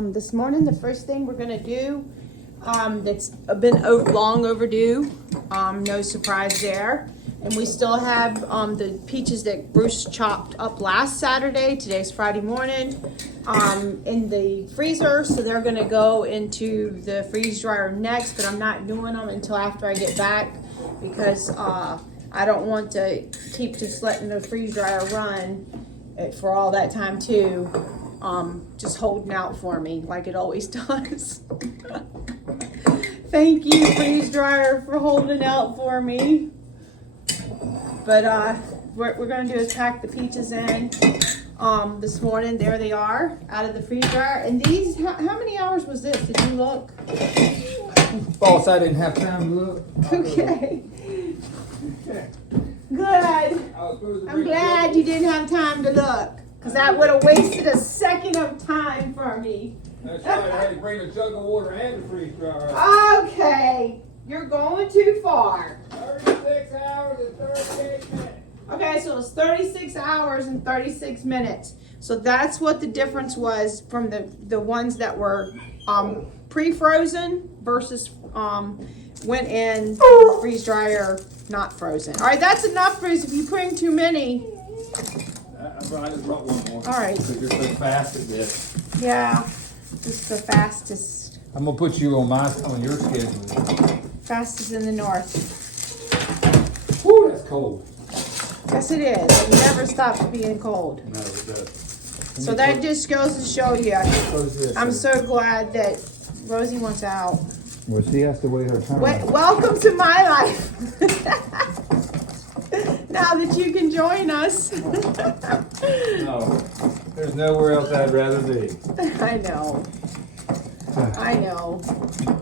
This morning, the first thing we're gonna do, that's been long overdue, no surprise there. And we still have the peaches that Bruce chopped up last Saturday. Today's Friday morning, in the freezer. So they're gonna go into the freeze dryer next, but I'm not doing them until after I get back because I don't want to keep just letting the freeze dryer run for all that time too. Just holding out for me like it always does. Thank you, freeze dryer, for holding out for me. But what we're gonna do is pack the peaches in this morning. There they are, out of the freeze dryer. And these, how many hours was this? Did you look? False, I didn't have time to look. Okay. Good. I'm glad you didn't have time to look, because that would have wasted a second of time for me. That's right, I had to bring a jug of water and the freeze dryer. Okay, you're going too far. 36 hours and 38 minutes. Okay, so it's 36 hours and 36 minutes. So that's what the difference was from the ones that were pre-frozen versus went in freeze dryer not frozen. All right, that's enough, Bruce. If you bring too many. I just brought one more. All right. Because you're so fast at this. Yeah, just the fastest. I'm gonna put you on your schedule. Fastest in the north. Woo, that's cold. Yes, it is. It never stops being cold. No, it does. So that just goes to show you. Close this. I'm so glad that Rosie wants out. Well, she has to wait her turn. Welcome to my life. Now that you can join us. No, there's nowhere else I'd rather be. I know. I know.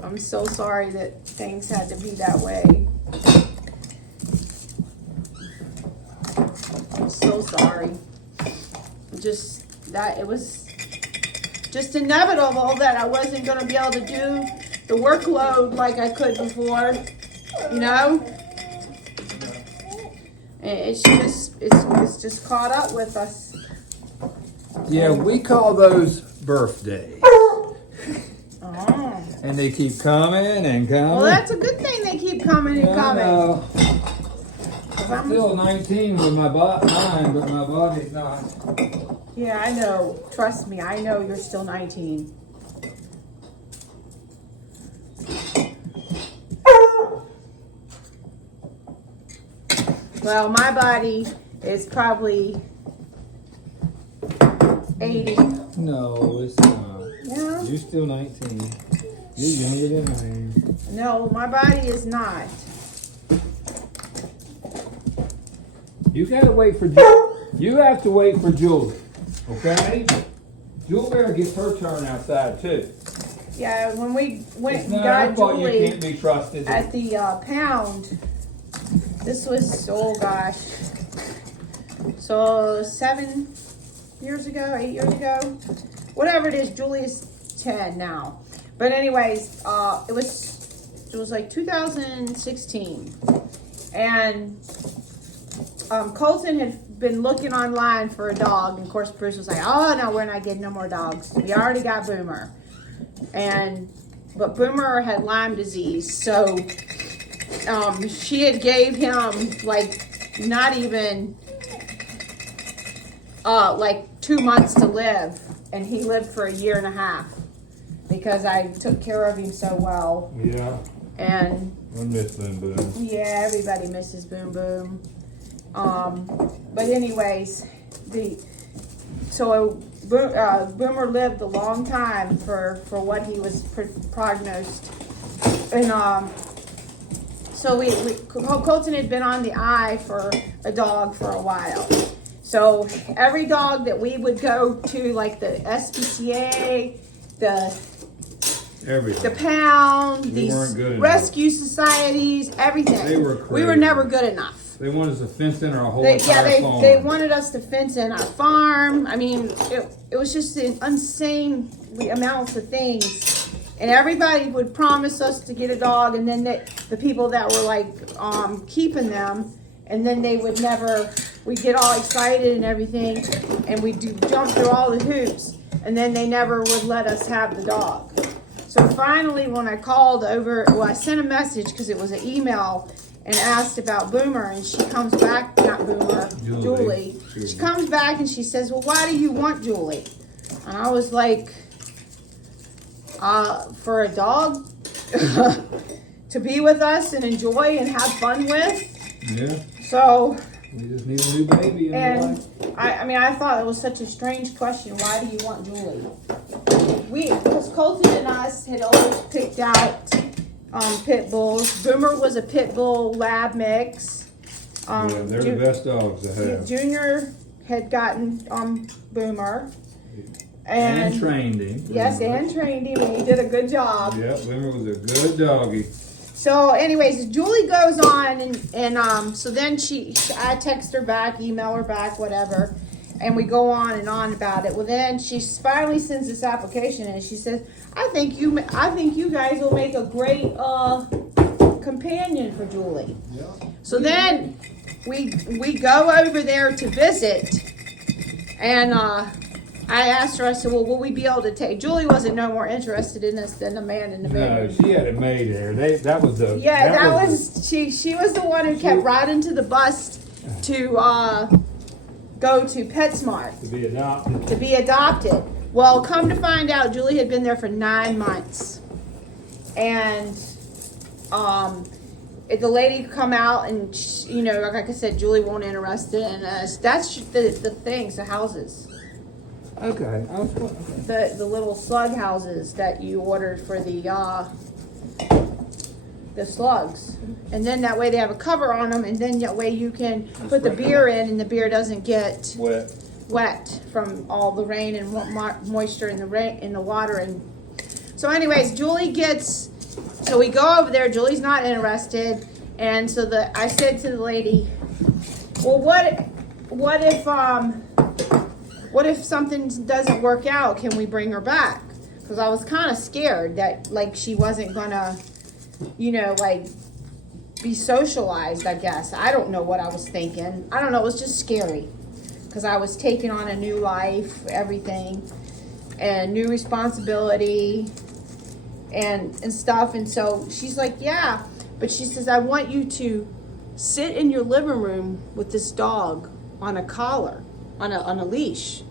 I'm so sorry that things had to be that way. I'm so sorry. Just that it was just inevitable that I wasn't going to be able to do the workload like I could before, you know? And it's just caught up with us. Yeah, we call those birthdays. Oh. And they keep coming and coming. Well, that's a good thing they keep coming and coming. No. 'Cause I'm still 19 with my mind, but my body's not. Yeah, I know. Trust me, I know you're still 19. Well, my body is probably 80. No, it's not. Yeah. You're still 19. You're younger than I am. No, my body is not. You gotta wait for You have to wait for Julie. Okay? Julie better get her turn outside too. Yeah, when we went It's and not her got fault you Julie can't be trusted. at the pound, this was, oh gosh, so 7 years ago, 8 years ago, whatever it is. Julie is 10 now, but anyways, it was like 2016, and Colton had been looking online for a dog, and of course Bruce was like, oh no, we're not getting no more dogs, we already got Boomer. But Boomer had Lyme disease, so she had gave him like not even like 2 months to live, and he lived for 1.5 years because I took care of him so well. Yeah. And I miss Boom Boom. yeah, everybody misses Boom Boom. But anyways, Boomer lived a long time for what he was prognosed, and so Colton had been on the eye for a dog for a while. So every dog that we would go to, like the SPCA, the pound, these rescue societies, everything, we were never good enough. They wanted us to fence in our whole entire farm. They wanted us to fence in our farm. I mean, it was just an insane amounts of things. And everybody would promise us to get a dog, and then the people that were like keeping them, and then they would never, we'd get all excited and everything, and we'd jump through all the hoops. and then they never would let us have the dog. So finally, when I called over, well, I sent a message because it was an email and asked about Boomer, and she comes back, not Boomer, Julie. She comes back and she says, well, why do you want Julie? And I was like, for a dog to be with us and enjoy and have fun with. Yeah. So, We just need a new baby in our and life. I mean, I thought it was such a strange question. Why do you want Julie? Because Colton and us had always picked out pit bulls. Boomer was a pit bull lab mix. Yeah, they're the best dogs to have. Junior had gotten Boomer. And trained him. Yes, and trained him, and he did a good job. Yeah, Boomer was a good doggy. So, anyways, Julie goes on, and so then I text her back, email her back, whatever, and we go on and on about it. Well, then she finally sends this application, and she says, "I think you guys will make a great companion for Julie." Yeah. So then we go over there to visit, and I asked her, I said, well, will we be able to take, Julie wasn't no more interested in us than the man in the No, bedroom. she had it made there. That was the. Yeah, that was she was the one who kept riding to the bus to go to PetSmart to be adopted. to be adopted. Well, come to find out, Julie had been there for 9 months. And the lady come out and, you know, like I said, Julie won't interested in us. That's the things, the houses. Okay. The little slug houses that you ordered for the slugs, and then that way they have a cover on them, and then that way you can put the beer in, and the beer doesn't get wet from all the rain and moisture in the water. And so, anyways, so we go over there. Julie's not interested, and so I said to the lady, well, what if something doesn't work out? Can we bring her back? Because I was kind of scared that, like, she wasn't gonna, you know, like, be socialized, I guess. I don't know what I was thinking. I don't know. It was just scary because I was taking on a new life, everything, and new responsibility and stuff. And so she's like, yeah. But she says, I want you to sit in your living room with this dog on a collar. On a leash.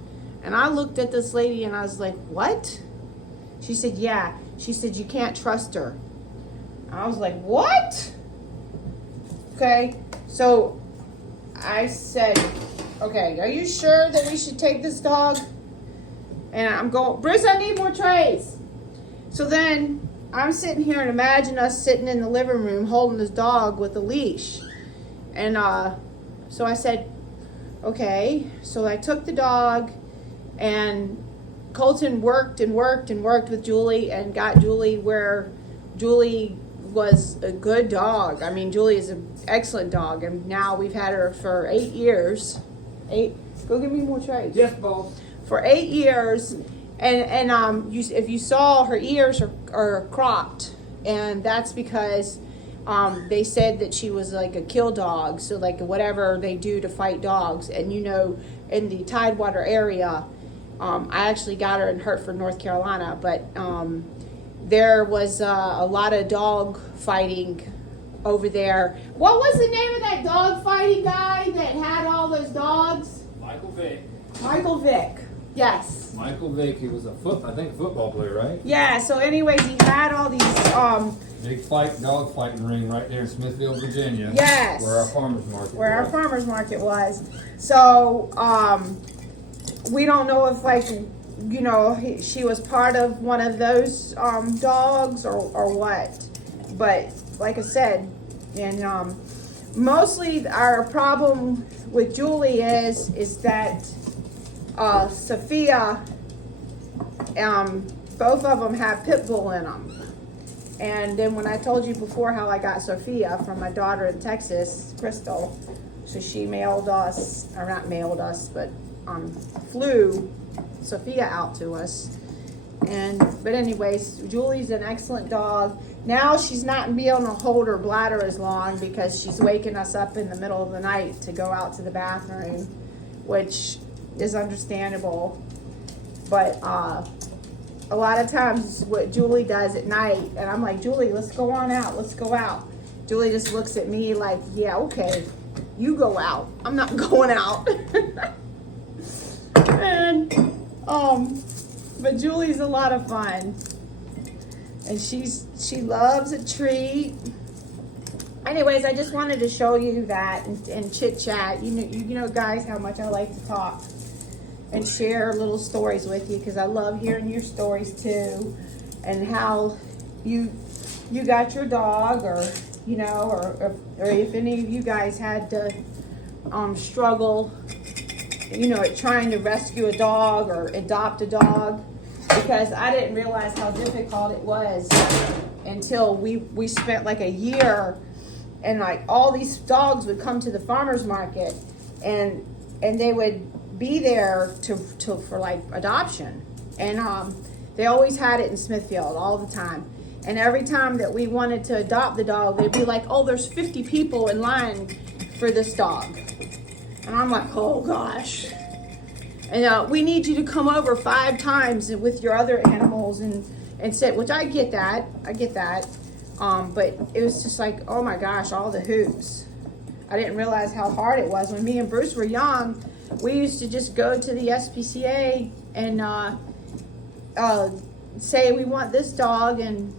And I looked at this lady and I was like, what? She said, yeah. She said, you can't trust her. I was like, what? Okay. So I said, okay, are you sure that we should take this dog? And I'm going, Bruce, I need more trays. So then I'm sitting here and imagine us sitting in the living room holding this dog with a leash. And so I said, okay, so I took the dog, and Colton worked with Julie and got Julie where Julie was a good dog. I mean, Julie is an excellent dog, and now we've had her for 8 years. Go give me more trays. Yes, boss. For 8 years, and if you saw, her ears are cropped, and that's because they said that she was like a kill dog, so like whatever they do to fight dogs. And you know, in the Tidewater area, I actually got her in Hertford, North Carolina, but there was a lot of dog fighting over there. What was the name of that dog fighting guy that had all those dogs? Michael Vick. Michael Vick. Yes. Michael Vick. He was a football player, right? Yeah. So, anyways, he had all these. Big dog fighting ring right there in Smithfield, Virginia. Yes. Where our farmers market was. So, we don't know if, like, you know, she was part of one of those dogs or what. But like I said, and mostly our problem with Julie is that Sophia, both of them have pit bull in them. And then when I told you before how I got Sophia from my daughter in Texas, Crystal, so she mailed us, or not mailed us, but flew Sophia out to us. But anyways, Julie's an excellent dog. Now she's not being able to hold her bladder as long because she's waking us up in the middle of the night to go out to the bathroom, which is understandable. But a lot of times what Julie does at night, and I'm like, Julie, let's go on out, let's go out. Julie just looks at me like, yeah, okay, you go out. I'm not going out. And but Julie's a lot of fun, and she loves a treat. Anyways, I just wanted to show you that and chit chat. You know, guys, how much I like to talk and share little stories with you, because I love hearing your stories too, and how you got your dog, or you know, or if any of you guys had to struggle, you know, at trying to rescue a dog or adopt a dog, because I didn't realize how difficult it was until we spent like a year, and like all these dogs would come to the farmer's market, and they would be there for like adoption, and they always had it in Smithfield all the time. And every time that we wanted to adopt the dog, they'd be like, oh, there's 50 people in line for this dog. And I'm like, oh gosh. And we need you to come over 5 times with your other animals and sit, which I get that. But it was just like, oh my gosh, all the hoops. I didn't realize how hard it was. When me and Bruce were young, we used to just go to the SPCA and say we want this dog, and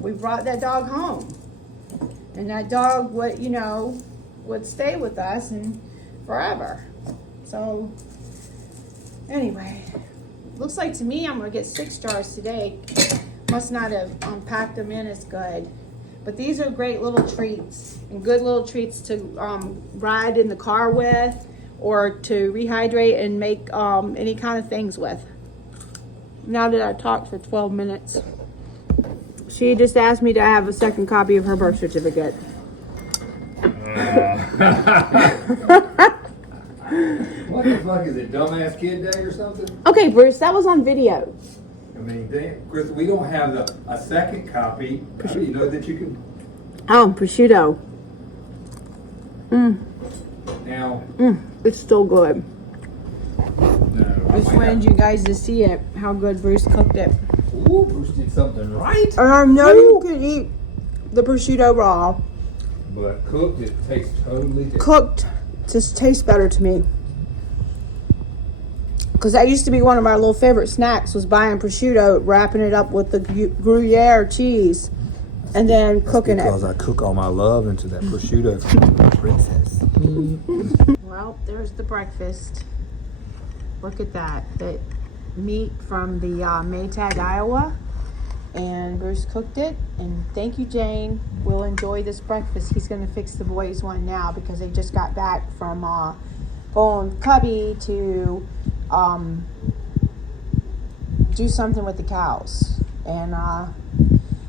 we brought that dog home. And that dog would stay with us and forever. So anyway, looks like to me I'm gonna get 6 jars today. Must not have packed them in as good. But these are great little treats, and good little treats to ride in the car with, or to rehydrate and make any kind of things with. Now that I talked for 12 minutes, she just asked me to have a second copy of her birth certificate. What the fuck is it, dumbass kid day or something? Okay, Bruce, that was on video. I mean, damn, Chris, we don't have a second copy. How do you know that you can? Oh, prosciutto. Now, It's still good. no. I just wanted you guys to see it, how good Bruce cooked it. Ooh, Bruce did something right. And I know you can eat the prosciutto raw. But cooked, it tastes totally different. Cooked just tastes better to me. Because that used to be one of my little favorite snacks, was buying prosciutto, wrapping it up with the Gruyere cheese, and then cooking it. Because I cook all my love into that prosciutto princess. Well, there's the breakfast. Look at that. The meat from the Maytag, Iowa. And Bruce cooked it. And thank you, Jane. We'll enjoy this breakfast. He's going to fix the boys one now, because they just got back from going with Cubby to do something with the cows. And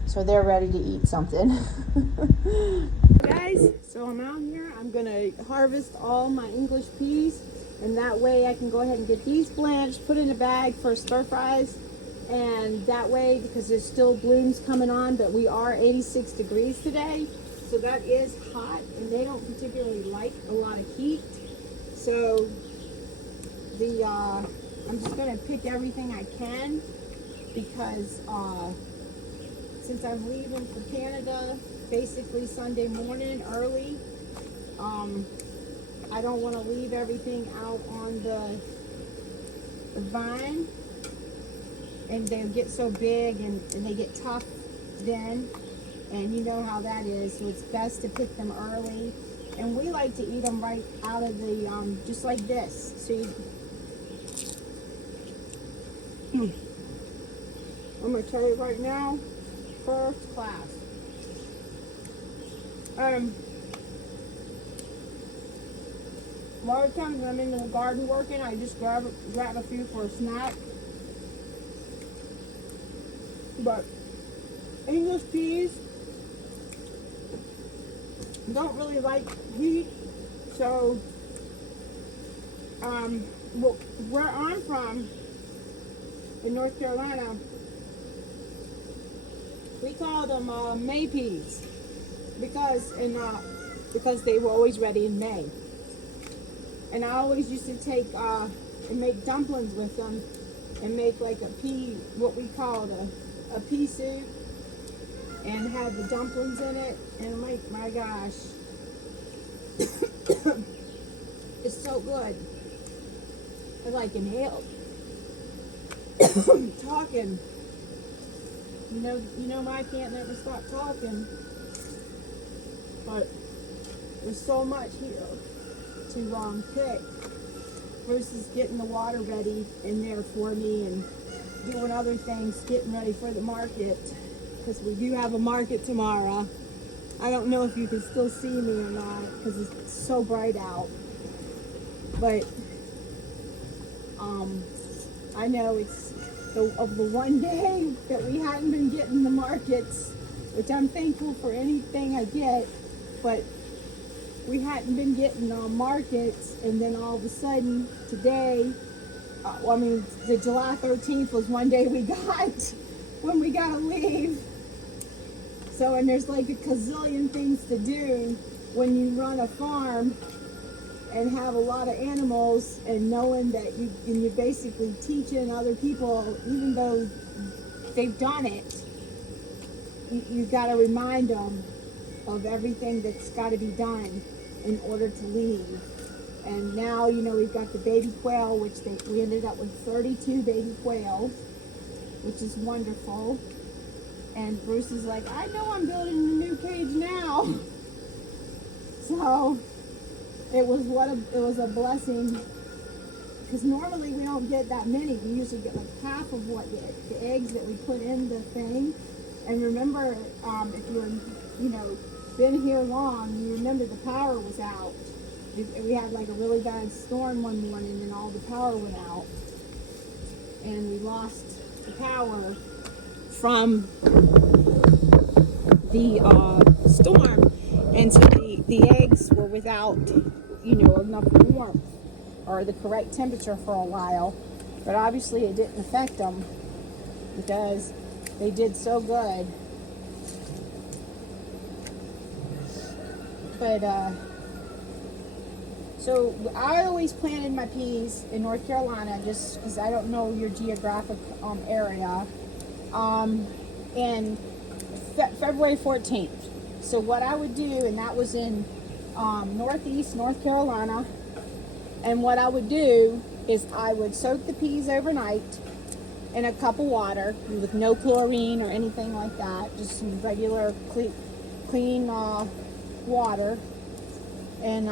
so they're ready to eat something. Guys, so I'm out here. I'm going to harvest all my English peas. And that way I can go ahead and get these blanched, put in a bag for stir fries. And that way, because there's still blooms coming on, but we are 86 degrees today. So that is hot, and they don't particularly like a lot of heat. So I'm just going to pick everything I can, because since I'm leaving for Canada basically Sunday morning early, I don't want to leave everything out on the vine, and they'll get so big and they get tough then, and you know how that is. So it's best to pick them early, and we like to eat them right out of the just like this. So I'm gonna tell you right now, first class. A lot of times when I'm in the garden working, I just grab a few for a snack. But English peas don't really like heat, so well, where I'm from in North Carolina, we call them May peas, because they were always ready in May. And I always used to take and make dumplings with them, and make like a pea, what we call a pea soup, and have the dumplings in it. And my gosh, it's so good. I like inhaled talking. You know, I can't never stop talking. But there's so much here to pick versus getting the water ready in there for me and doing other things, getting ready for the market, because we do have a market tomorrow. I don't know if you can still see me or not because it's so bright out, but I know it's of the one day that we hadn't been getting the markets, which I'm thankful for anything I get, but we hadn't been getting markets, and then all of a sudden today, the July 13th was one day we got when we gotta leave. So, and there's like a gazillion things to do when you run a farm and have a lot of animals, and knowing that you're basically teaching other people, even though they've done it, you got to remind them of everything that's got to be done in order to leave. And now, we've got the baby quail, which we ended up with 32 baby quails, which is wonderful. And Bruce is like, I know I'm building a new cage now. So it was a blessing, because normally we don't get that many. We usually get like half of what the eggs that we put in the thing. And remember, if you're been here long, you remember the power was out. We had like a really bad storm one morning, and all the power went out, and we lost the power from the storm, and so the eggs were without enough warmth or the correct temperature for a while. But obviously it didn't affect them because they did so good. But so I always planted my peas in North Carolina, just because I don't know your geographic area, in February 14th. So what I would do, and that was in northeast North Carolina, and what I would do is I would soak the peas overnight in a cup of water with no chlorine or anything like that, just some regular clean water. And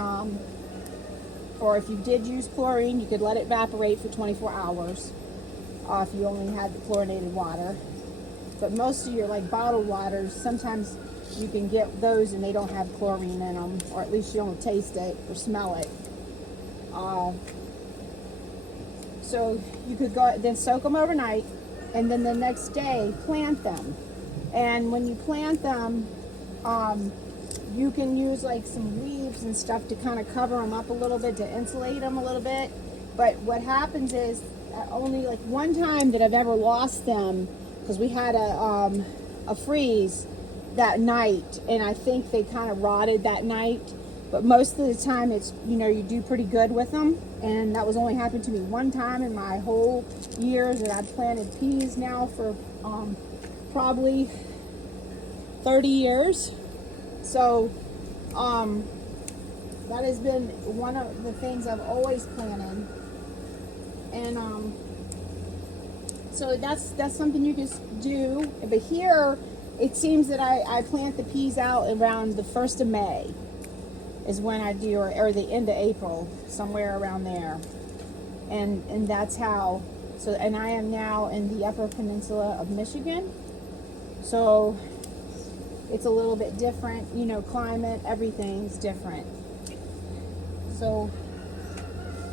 or if you did use chlorine, you could let it evaporate for 24 hours if you only had the chlorinated water. But most of your bottled waters, sometimes you can get those and they don't have chlorine in them, or at least you don't taste it or smell it. So you could go then soak them overnight, and then the next day plant them. And when you plant them, you can use some leaves and stuff to kind of cover them up a little bit, to insulate them a little bit. But what happens is only one time that I've ever lost them, because we had a freeze that night, and I think they kind of rotted that night. But most of the time it's, you do pretty good with them. And that was only happened to me one time in my whole years that I've planted peas now for probably 30 years. So that has been one of the things I've always planted. And so that's something you can do. But here it seems that I plant the peas out around the 1st of May is when I do, or the end of April, somewhere around there. And that's how, so, and I am now in the Upper Peninsula of Michigan. So it's a little bit different, climate, everything's different. So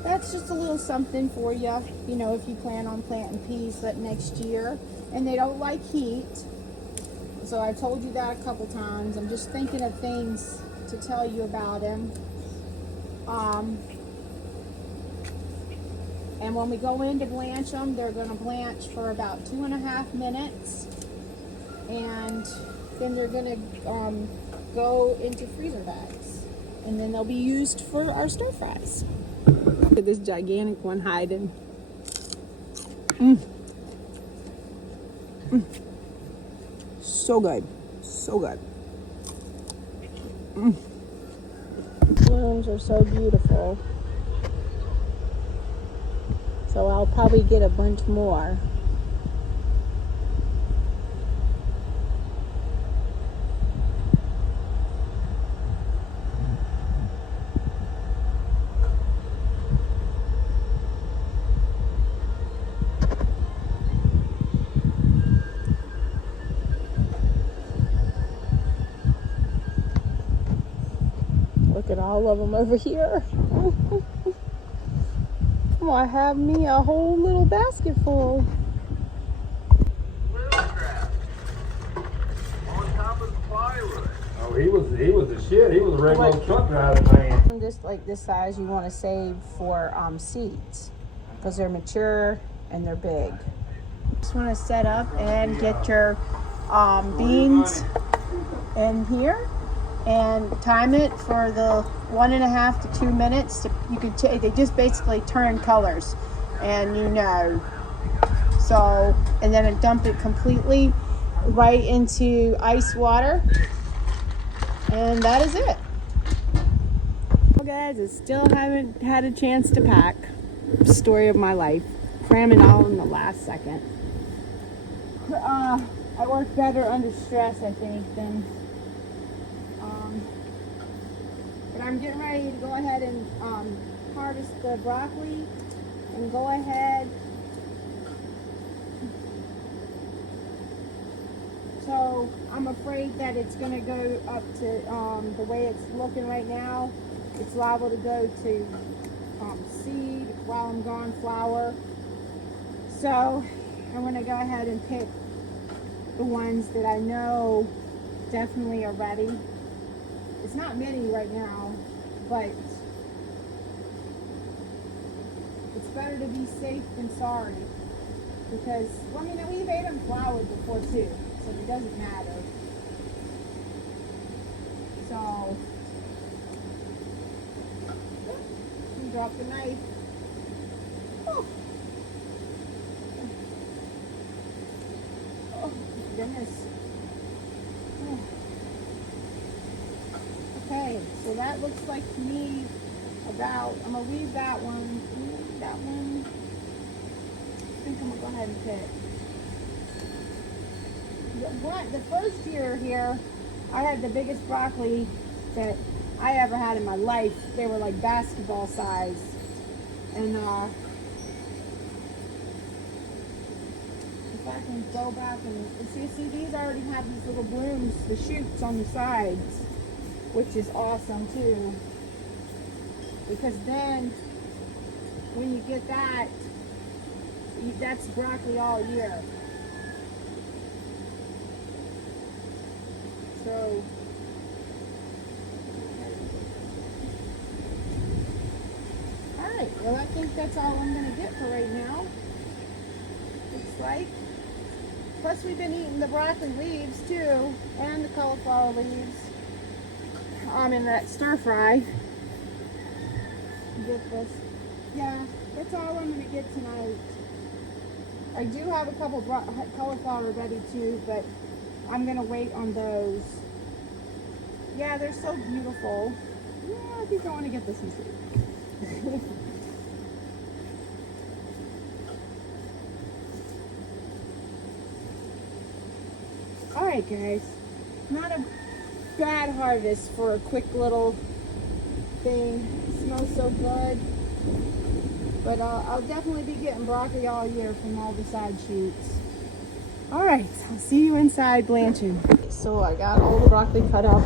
that's just a little something for you, if you plan on planting peas that next year. And they don't like heat. So I've told you that a couple times. I'm just thinking of things to tell you about them. And when we go in to blanch them, they're going to blanch for about 2.5 minutes. And then they're going to go into freezer bags. And then they'll be used for our stir fries. Look at this gigantic one hiding. Mm. Mm. So good. So good. Mm. Blooms are so beautiful. So I'll probably get a bunch more. Look at all of them over here. I have me a whole little basket full. Oh, he was the shit. He was a regular truck driving man. Just like this size, you want to save for seeds because they're mature and they're big. Just want to set up and get your beans in here and time it for the 1.5 to 2 minutes. You can they just basically turn colors, and so, and then dump it completely right into ice water, and that is it. Well, guys, I still haven't had a chance to pack. Story of my life, cramming all in the last second. I work better under stress, I think, than but I'm getting ready to go ahead and harvest the broccoli and go ahead. So I'm afraid that it's going to go up to the way it's looking right now. It's liable to go to seed while I'm gone, flower. So I'm going to go ahead and pick the ones that I know definitely are ready. It's not many right now, but it's better to be safe than sorry. Because, well, we've made them flowered before too, so it doesn't matter. So, you drop the knife. Oh, oh my goodness. Oh. Okay, so that looks like to me about, I'm going to leave that one, I think I'm going to go ahead and pick. The first year here, I had the biggest broccoli that I ever had in my life. They were like basketball size. And if I can go back and see, these already have these little blooms, the shoots on the sides, which is awesome too. Because then, when you get that, that's broccoli all year. So, alright, well I think that's all I'm going to get for right now. Looks like. Plus we've been eating the broccoli leaves too, and the cauliflower leaves. In that stir fry. Get this. Yeah, that's all I'm going to get tonight. I do have a couple cauliflower ready too, but I'm going to wait on those. Yeah, they're so beautiful. Yeah, I think I want to get this one too. Alright guys, not a bad harvest for a quick little thing. It smells so good. But I'll definitely be getting broccoli all year from all the side shoots. Alright, I'll see you inside blanching. So I got all the broccoli cut up,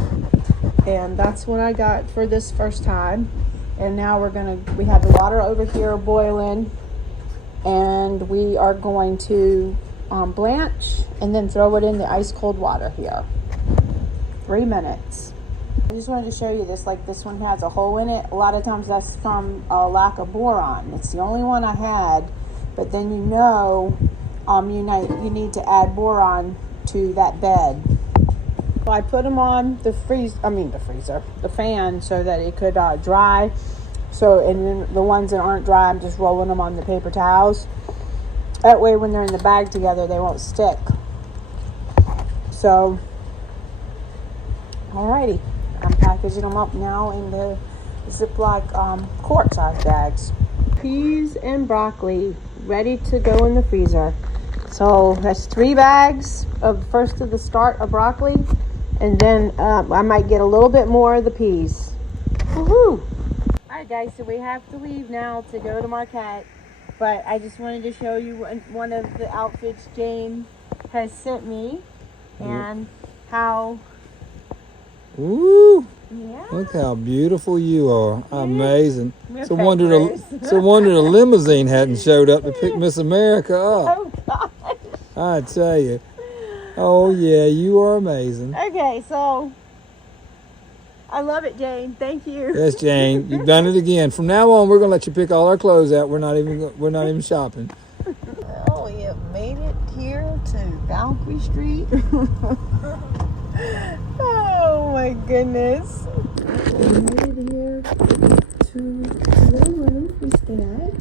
and that's what I got for this first time. And now we have the water over here boiling, and we are going to blanch and then throw it in the ice cold water here. 3 minutes. I just wanted to show you this, like this one has a hole in it. A lot of times that's from a lack of boron. It's the only one I had, but then you need to add boron to that bed. So I put them on the fan so that it could dry, So, and then the ones that aren't dry, I'm just rolling them on the paper towels. That way when they're in the bag together, they won't stick. So, alrighty. I'm packaging them up now in the Ziploc quart size bags. Peas and broccoli ready to go in the freezer. So that's 3 bags of first to the start of broccoli, and then I might get a little bit more of the peas. Woohoo! Alright guys, so we have to leave now to go to Marquette, but I just wanted to show you one of the outfits Jane has sent me, and how. Ooh, Yeah. look how beautiful you are. Amazing. We're It's a wonder the limousine hadn't showed up to pick Miss America up. Oh gosh. I tell you. Oh yeah, you are amazing. Okay, so I love it, Jane. Thank you. Yes, Jane, you've done it again. From now on, we're gonna let you pick all our clothes out. We're not even shopping. Oh, we have made it here to Valkyrie Street. Oh my goodness. We made it here to the little room we stay at.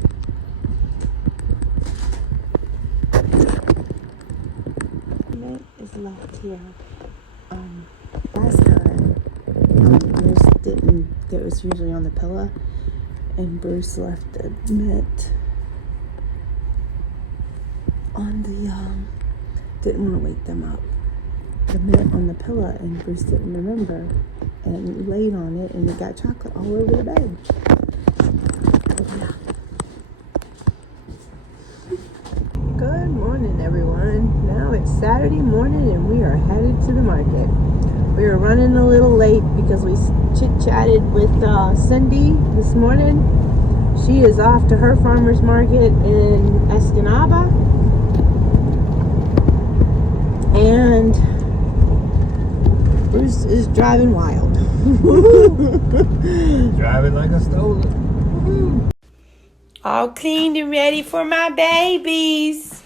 Cement is left here. Last time, that was usually on the pillow, and Bruce left the mitt on the, didn't want to wake them up. The mitt on the pillow, and Bruce didn't remember, and laid on it, and it got chocolate all over the bed. Yeah. Good morning, everyone. Now it's Saturday morning, and we are headed to the market. We are running a little late because we chit-chatted with Cindy this morning. She is off to her farmer's market in Escanaba. And Bruce is driving wild. Driving like I stole it. All cleaned and ready for my babies.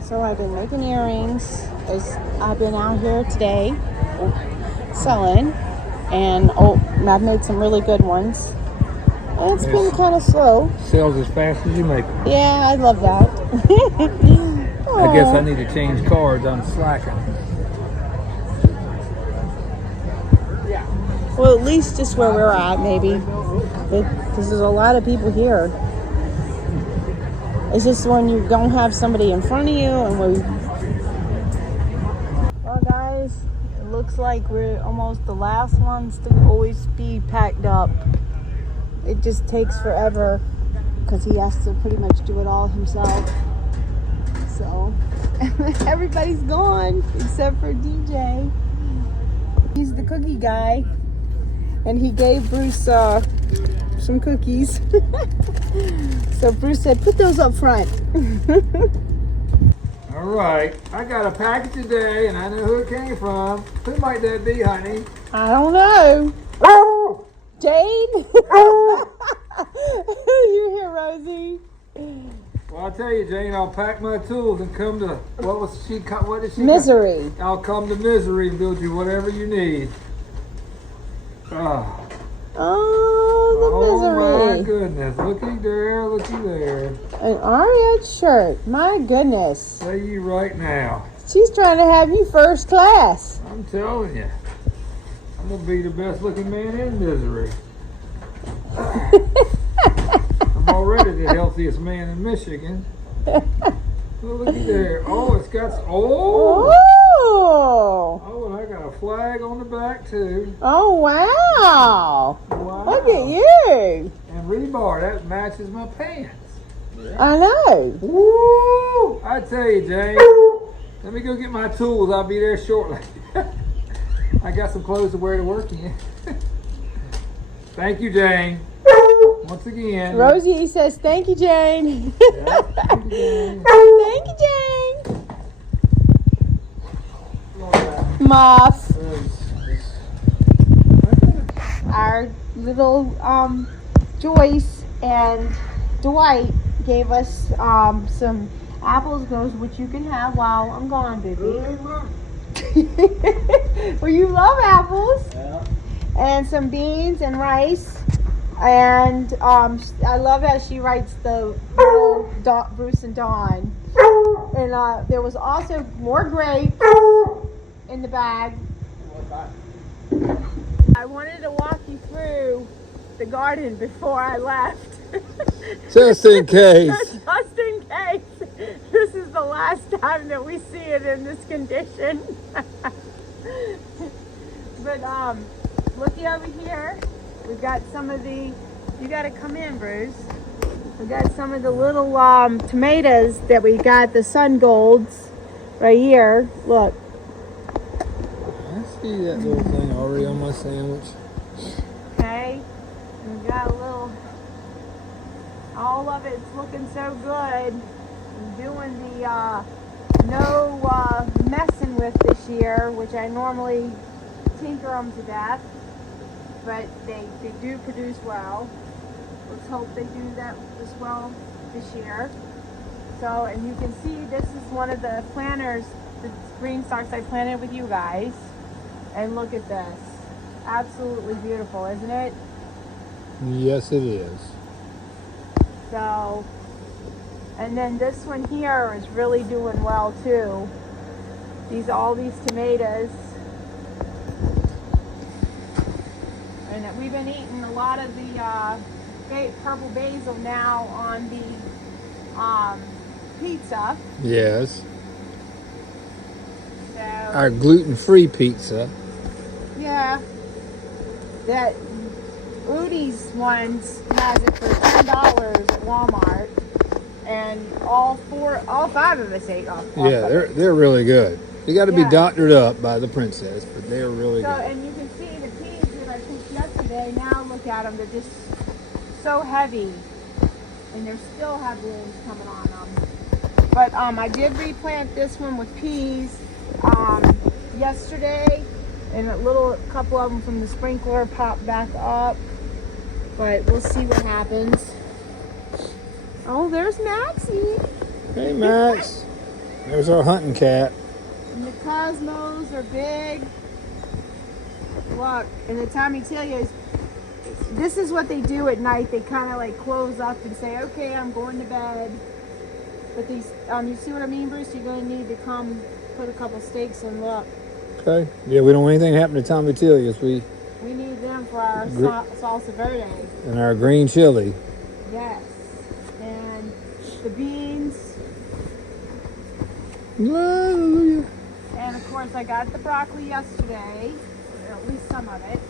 So I've been making earrings. I've been out here today selling, and I've made some really good ones. It's been kind of slow. Sells as fast as you make them. Yeah, I love that. I guess I need to change cards. I'm slacking. Well, at least just where we're at, maybe. Because there's a lot of people here. It's just when you don't have somebody in front of you, and well, guys, it looks like we're almost the last ones to always be packed up. It just takes forever because he has to pretty much do it all himself. So everybody's gone except for DJ. He's the cookie guy, and he gave Bruce some cookies. So Bruce said, put those up front. All right, I got a package today, and I know who it came from. Who might that be, honey? I don't know. Jane? You hear Rosie? Well, I'll tell you, Jane, I'll pack my tools and come to, what did she Misery. I'll come to Misery and build you whatever you need. Oh, Oh, the my Misery. goodness. Looky there. An Aria shirt. My goodness. Say you right now. She's trying to have you first class. I'm telling you. I'm going to be the best looking man in Misery. I'm already the healthiest man in Michigan. Oh, looky there. Oh, it's got, Oh. and I got a flag on the back too. Oh, wow. Wow. Look at you. And rebar, that matches my pants. I know. Woo! I tell you, Jane, let me go get my tools. I'll be there shortly. I got some clothes to wear to work in. Thank you, Jane. Once again. Rosie says, thank you, Jane. Yeah, thank you, Jane. Thank you, Jane. Muff. Our little Joyce and Dwight gave us some apples, those which you can have while I'm gone, baby. Well, you love apples. Yeah. And some beans and rice. And I love how she writes the little Bruce and Dawn. And there was also more grapes in the bag. I wanted to walk you through the garden before I left. Just in case. Just in case. This is the last time that we see it in this condition. But looky over here. We've got some of the, you gotta come in, Bruce. We've got some of the little tomatoes that we got, the sun golds, right here. Look. I see that little thing already on my sandwich. Okay. And we got a little, all of it's looking so good. I'm doing the no messing with this year, which I normally tinker them to death, but they do produce well. Let's hope they do that as well this year. So, and you can see this is one of the planters, the green stalks I planted with you guys. And look at this. Absolutely beautiful, isn't it? Yes, it is. So, and then this one here is really doing well too. All these tomatoes. And we've been eating a lot of the purple basil now on the pizza. Yes. So, Our gluten-free pizza. yeah. That Udi's ones has it for $10 at Walmart. And all five of us ate off. Yeah, they're really good. They got to be Yeah. doctored up by the princess, but they're really So, good. and you can see the peas that I cooked yesterday, now look at them, they're just so heavy. And they still have blooms coming on them. But I did replant this one with peas yesterday. And a couple of them from the sprinkler popped back up. But we'll see what happens. Oh, there's Maxie. Hey, Max. There's our hunting cat. And the cosmos are big. Look, and the Tommytilias, this is what they do at night. They kind of like close up and say, okay, I'm going to bed. But these, you see what I mean, Bruce? You're going to need to come put a couple stakes and look. Okay. Yeah, we don't want anything happen to Tommy Tilius. We need them for our salsa verde. And our green chili. Yes. And the beans. Hallelujah. And of course, I got the broccoli yesterday, or at least some of it.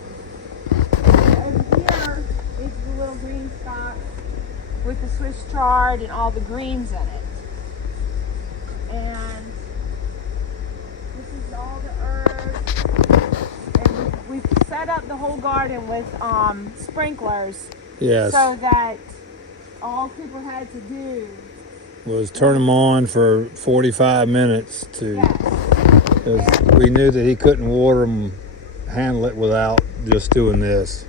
And over here is the little green stalk with the Swiss chard and all the greens in it. And this is all the herbs. And we've set up the whole garden with sprinklers, Yes. so that all Cooper had to do. Was turn them on for 45 minutes to, Yes. because we knew that he couldn't water them, handle it without just doing this.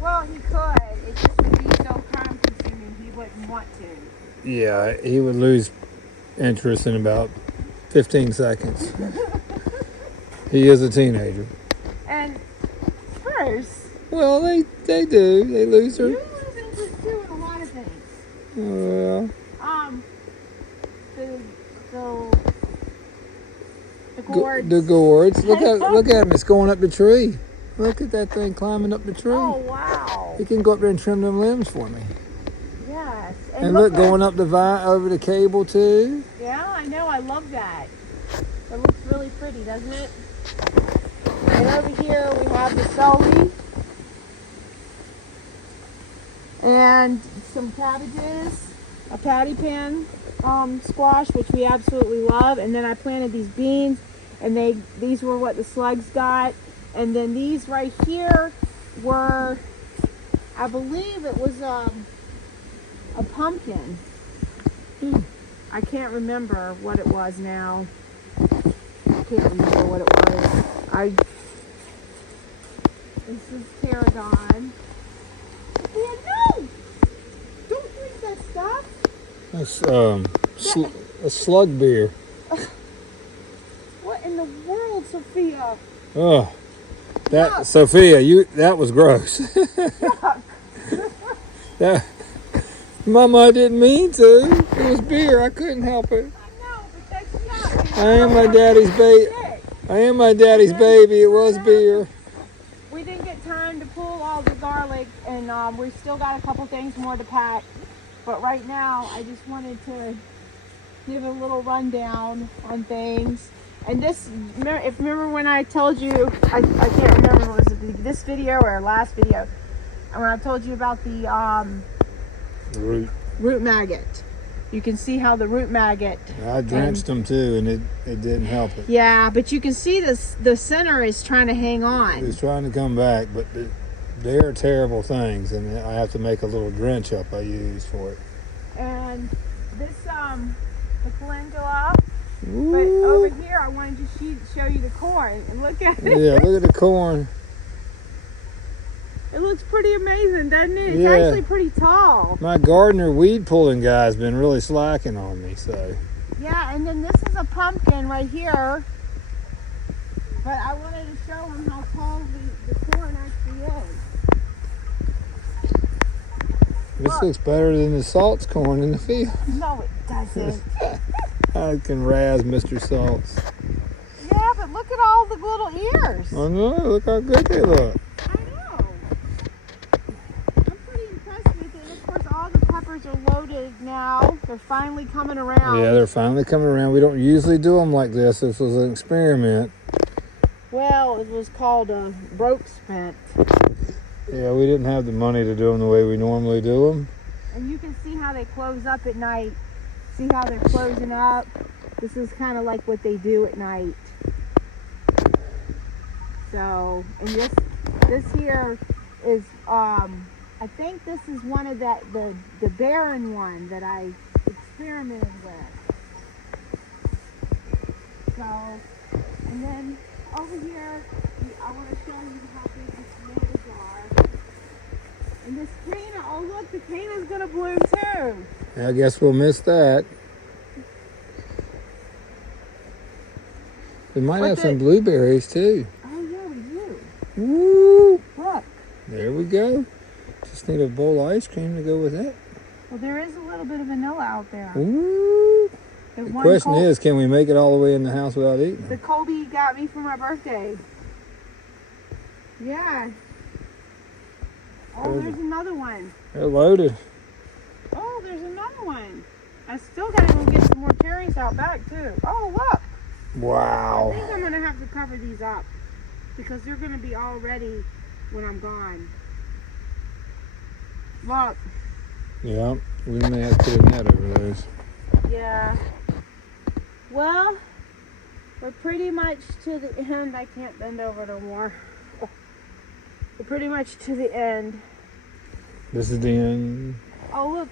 Well, he could. It just would be so time consuming. He wouldn't want to. Yeah, he would lose interest in about 15 seconds. He is a teenager. And first, Well, they do. They lose you their. lose interest too in a lot of things. Well, The gourds. the gourds. Look at him. It's going up the tree. Look at that thing climbing up the tree. Oh wow! He can go up there and trim them limbs for me. Yes. And look, going up the vine over the cable too. Yeah, I know. I love that. It looks really pretty, doesn't it? And over here we have the celery and some cabbages, a patty pan squash, which we absolutely love. And then I planted these beans, and these were what the slugs got. And then these right here were, I believe it was a pumpkin. I can't remember what it was now. I can't remember what it was. This is tarragon. Yeah, no! Don't drink that stuff. That's a slug beer. What in the world? Oh, that Sophia, that was gross. That, Mama, I didn't mean to. It was beer. I couldn't help it. I know, but that's yuck. I am my daddy's baby. I am my daddy's baby. It was beer. We didn't get time to pull all the garlic, and we still got a couple things more to pack. But right now, I just wanted to give a little rundown on things. And this, remember when I told you, I can't remember, was it this video or last video, and when I told you about the root maggot. You can see how the root maggot. I drenched them too, and it didn't help it. Yeah, but you can see the center is trying to hang on. It was trying to come back, but they're terrible things, and I have to make a little drench up I use for it. And this, the calendula. But over here, I wanted to show you the corn, and look at it. Yeah, look at the corn. It looks pretty amazing, doesn't it? It's Yeah. actually pretty tall. My gardener weed pulling guy's been really slacking on me, so. Yeah, and then this is a pumpkin right here. But I wanted to show him how tall the corn actually is. This looks better than the salts corn in the field. No, it doesn't. I can razz Mr. Salts. Yeah, but look at all the little ears. I know, look how good they look. I know. I'm pretty impressed with it. Of course, all the peppers are loaded now. They're finally coming around. Yeah, they're finally coming around. We don't usually do them like this. This was an experiment. Well, it was called a broke spent. Yeah, we didn't have the money to do them the way we normally do them. And you can see how they close up at night. See how they're closing up? This is kind of like what they do at night. So, and this here is, I think this is one of the barren one that I experimented with. So, and then over here, I want to show you how big the tomatoes are. And this canna, oh look, the canna's gonna bloom too. I guess we'll miss that. We might have some blueberries too. Oh yeah, we do. Woo! Look. There we go. Just need a bowl of ice cream to go with it. Well, there is a little bit of vanilla out there. Woo! The The one question is, can we make it all the way in the house without eating the them? Colby got me for my birthday. Yeah. Oh, there's another one. They're loaded. Oh, there's another one. I still gotta go get some more cherries out back too. Oh, look. I Wow. think I'm gonna have to cover these up because they're gonna be all ready when I'm gone. Look. Yeah, we may have to put a net over those. Yeah. Well, we're pretty much to the end. I can't bend over no more. We're pretty much to the end. This is the end. Oh, look.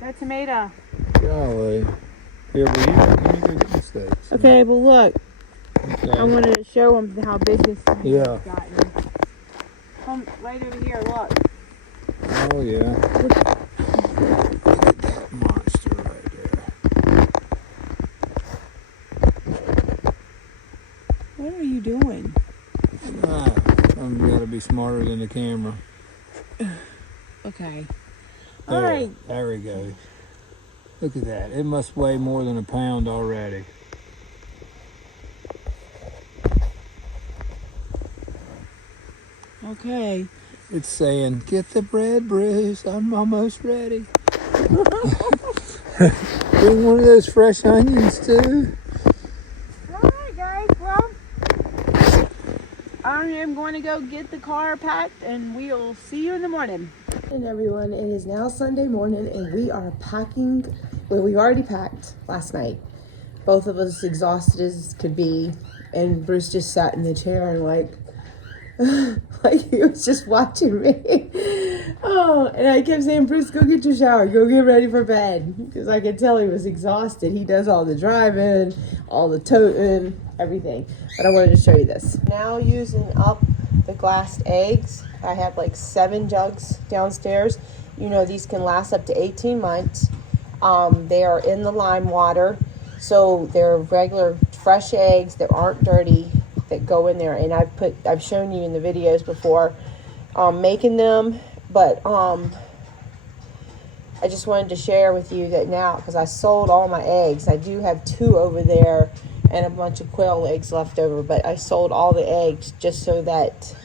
That tomato. Golly. Here, let me go get my steaks. Okay, but look. Okay. I wanted to show them how big this tomato's Yeah. gotten. Come right over here, look. Oh, yeah. Monster right there. What are you doing? I'm gotta be smarter than the camera. Okay. There, All right. there we go. Look at that. It must weigh more than a pound already. Okay. It's saying, get the bread, Bruce. I'm almost ready. Bring one of those fresh onions, too. Alright guys, well, I am going to go get the car packed and we'll see you in the morning. And everyone, it is now Sunday morning and we are packing. Well, we already packed last night. Both of us exhausted as could be, and Bruce just sat in the chair and like he was just watching me. Oh, and I kept saying, Bruce, go get your shower, go get ready for bed, because I could tell he was exhausted. He does all the driving, all the toting, everything. But I wanted to show you this. Now using up the glassed eggs. I have like 7 jugs downstairs. You know, these can last up to 18 months. They are in the lime water, so they're regular fresh eggs that aren't dirty. that go in there, and I've shown you in the videos before making them, but I just wanted to share with you that now, because I sold all my eggs. I do have 2 over there and a bunch of quail eggs left over, but I sold all the eggs just so that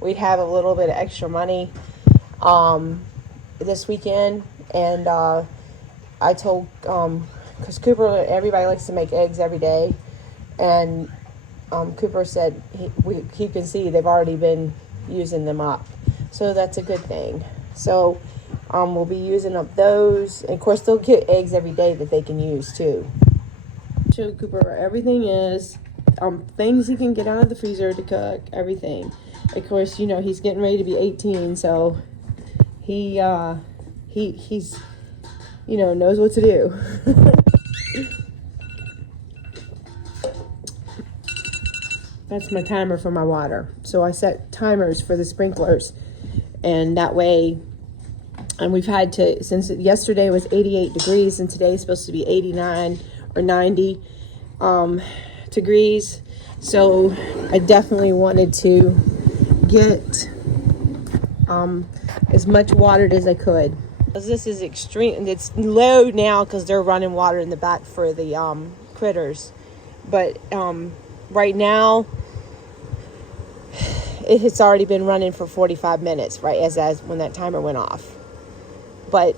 we'd have a little bit of extra money this weekend. And I told, because Cooper, everybody likes to make eggs every day, and Cooper said he can see they've already been using them up, so that's a good thing. So we'll be using up those, and of course they'll get eggs every day that they can use too. Show Cooper where everything is, things he can get out of the freezer to cook, everything. Of course, you know, he's getting ready to be 18, so he's you know, knows what to do. That's my timer for my water. So I set timers for the sprinklers, and that way, and we've had to, since yesterday was 88 degrees and today's supposed to be 89 or 90 degrees. So I definitely wanted to get as much watered as I could. This is extreme. It's low now because they're running water in the back for the critters, but right now it's already been running for 45 minutes, right, as when that timer went off. But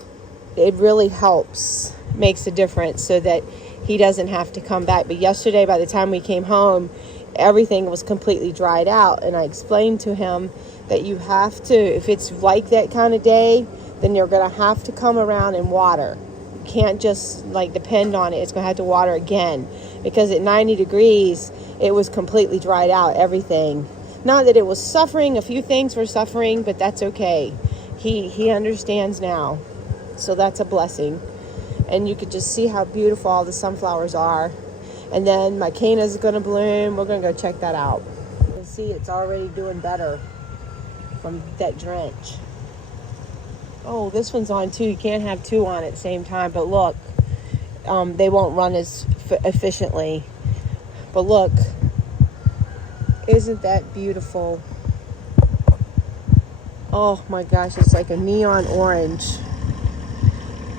it really helps, makes a difference, so that he doesn't have to come back. But yesterday, by the time we came home, everything was completely dried out, and I explained to him that you have to, if it's like that kind of day, then you're going to have to come around and water. You can't just like depend on it. It's going to have to water again, because at 90 degrees it was completely dried out, everything. Not that it was suffering, a few things were suffering, but that's okay. He understands now, so that's a blessing. And you could just see how beautiful all the sunflowers are. And then my canna's going to bloom. We're going to go check that out. You can see it's already doing better from that drench. Oh, this one's on too. You can't have 2 on at the same time, but look, they won't run as efficiently. But look, isn't that beautiful? Oh my gosh, it's like a neon orange.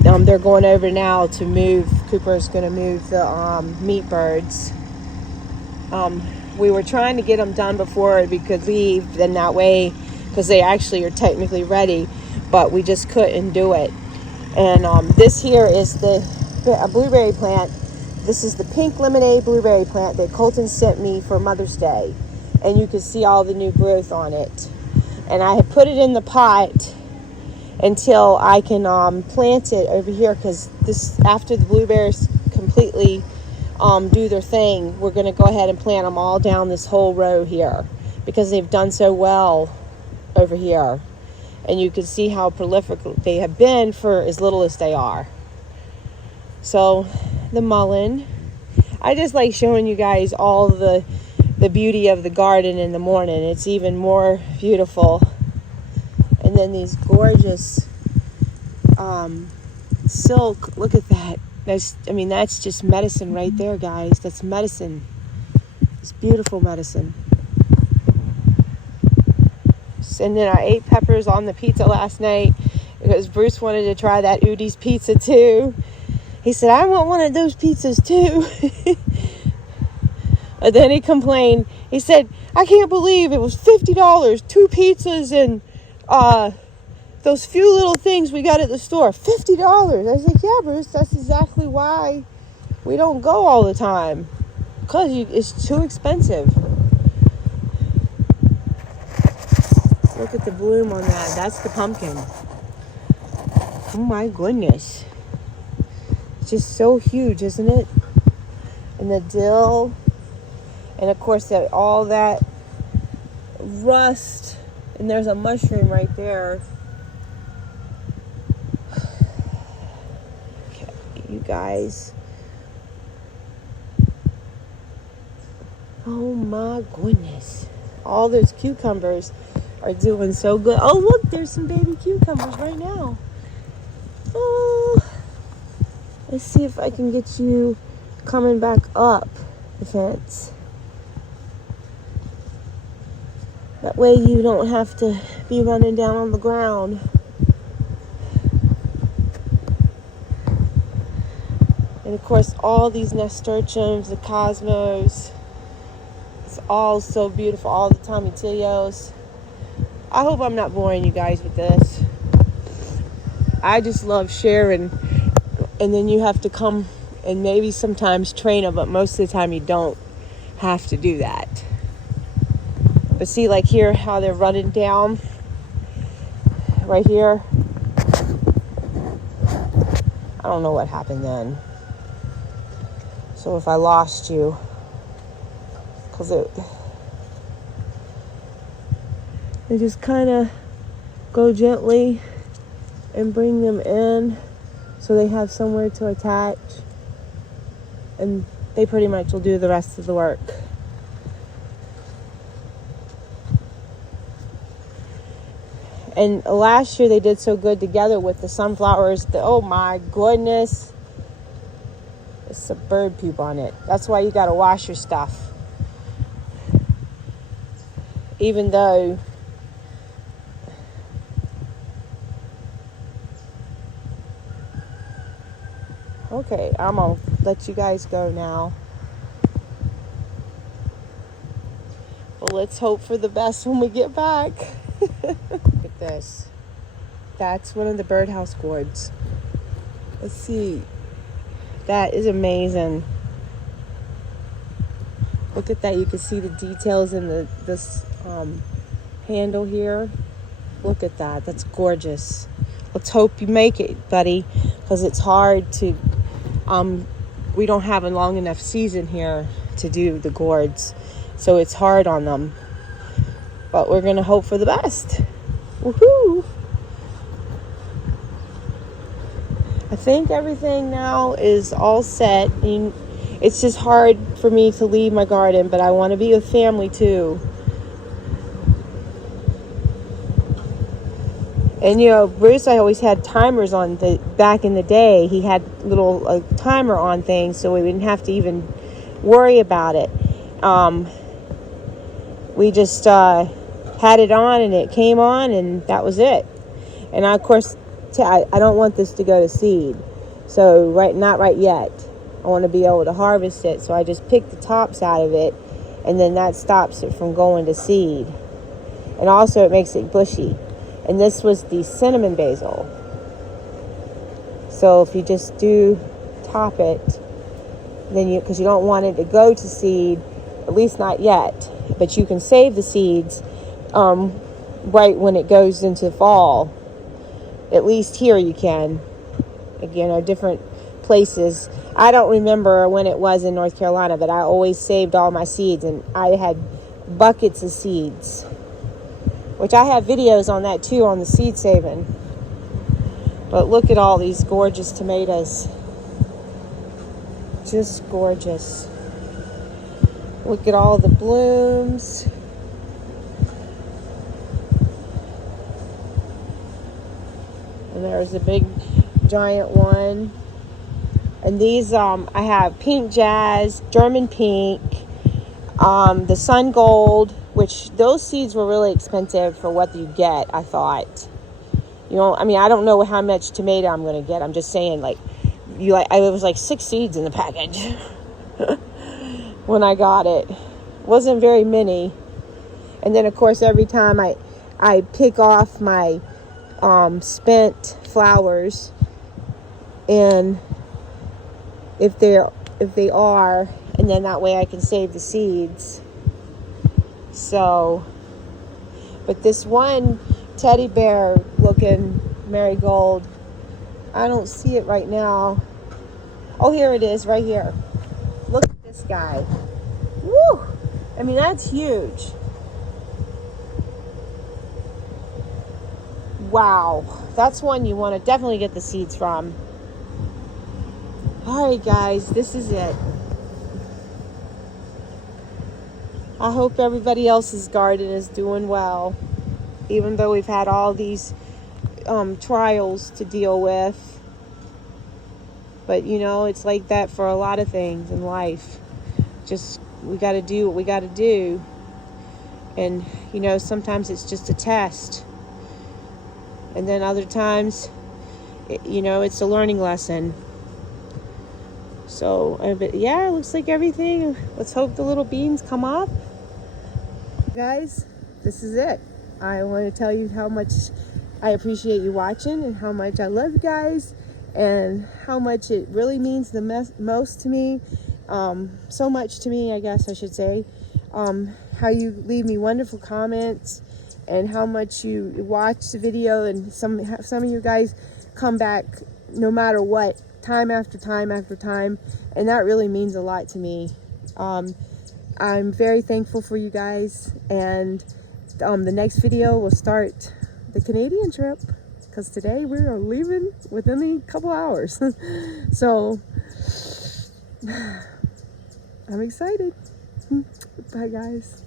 They're going over now to move. Cooper's going to move the meat birds. We were trying to get them done before we could leave, then that way, because they actually are technically ready, but we just couldn't do it. And this here is a blueberry plant. This is the pink lemonade blueberry plant that Colton sent me for Mother's Day, and you can see all the new growth on it. And I had put it in the pot until I can plant it over here, because this, after the blueberries completely do their thing, we're going to go ahead and plant them all down this whole row here, because they've done so well over here. And you can see how prolific they have been for as little as they are. So the mullein, I just like showing you guys all the beauty of the garden in the morning. It's even more beautiful. And then these gorgeous silk, look at that. That's just medicine right there, guys. That's medicine. It's beautiful medicine. And then I ate peppers on the pizza last night because Bruce wanted to try that Udi's pizza too. He said, I want one of those pizzas too. And then he complained. He said, I can't believe it was $50, 2 pizzas and those few little things we got at the store. $50. I was like, yeah, Bruce, that's exactly why we don't go all the time. Because it's too expensive. Look at the bloom on that. That's the pumpkin. Oh my goodness. It's just so huge, isn't it? And the dill. And of course, all that rust. And there's a mushroom right there. Okay, you guys. Oh my goodness. All those cucumbers are doing so good. Oh, look, there's some baby cucumbers right now. Oh, let's see if I can get you coming back up the fence. That way you don't have to be running down on the ground. And of course, all these nasturtiums, the cosmos, it's all so beautiful. All the tomatillos. I hope I'm not boring you guys with this. I just love sharing. And then you have to come and maybe sometimes train them, but most of the time you don't have to do that. But see, like here, how they're running down right here. I don't know what happened then. So if I lost you, because they just kind of go gently and bring them in so they have somewhere to attach, and they pretty much will do the rest of the work. And last year they did so good together with the sunflowers. Oh my goodness. It's a bird poop on it. That's why you gotta wash your stuff. Even though okay, I'm gonna let you guys go now. Well, let's hope for the best when we get back. Look at this. That's one of the birdhouse gourds. Let's see. That is amazing. Look at that. You can see the details in this handle here. Look at that. That's gorgeous. Let's hope you make it, buddy, because it's hard to we don't have a long enough season here to do the gourds, so it's hard on them. But we're gonna hope for the best. Woohoo! I think everything now is all set. It's just hard for me to leave my garden, but I want to be with family too. And you know, Bruce, I always had timers on back in the day. He had a timer on things, so we didn't have to even worry about it. We just had it on, and it came on, and that was it. And of course, I don't want this to go to seed, so not right yet. I want to be able to harvest it, so I just pick the tops out of it, and then that stops it from going to seed. And also, it makes it bushy. And this was the cinnamon basil. So if you just do top it, then because you don't want it to go to seed, at least not yet, but you can save the seeds right when it goes into fall. At least here you can. Again, different places. I don't remember when it was in North Carolina, but I always saved all my seeds, and I had buckets of seeds, which I have videos on that too, on the seed saving. But look at all these gorgeous tomatoes. Just gorgeous. Look at all the blooms. And there's a big giant one. And these I have pink jazz, German pink, the sun gold, which those seeds were really expensive for what you get, I thought. You know, I mean, I don't know how much tomato I'm going to get. I'm just saying, it was like 6 seeds in the package when I got it. Wasn't very many. And then, of course, every time I pick off my spent flowers, and if they are, and then that way I can save the seeds. So, but this one teddy bear looking marigold, I don't see it right now. Oh, here it is, right here. Look at this guy. Woo! I mean, that's huge. Wow, that's one you want to definitely get the seeds from. All right, guys, this is it. I hope everybody else's garden is doing well, even though we've had all these trials to deal with. But, you know, it's like that for a lot of things in life. Just, we got to do what we got to do. And, you know, sometimes it's just a test. And then other times, you know, it's a learning lesson. So, but yeah, it looks like everything. Let's hope the little beans come up. Guys, this is it. I want to tell you how much I appreciate you watching and how much I love you guys and how much it really means the most to me. So much to me, I guess I should say. How you leave me wonderful comments and how much you watch the video, and some of you guys come back no matter what, time after time after time, and that really means a lot to me. I'm very thankful for you guys, and the next video will start the Canadian trip, because today we are leaving within a couple hours. So I'm excited. Bye guys.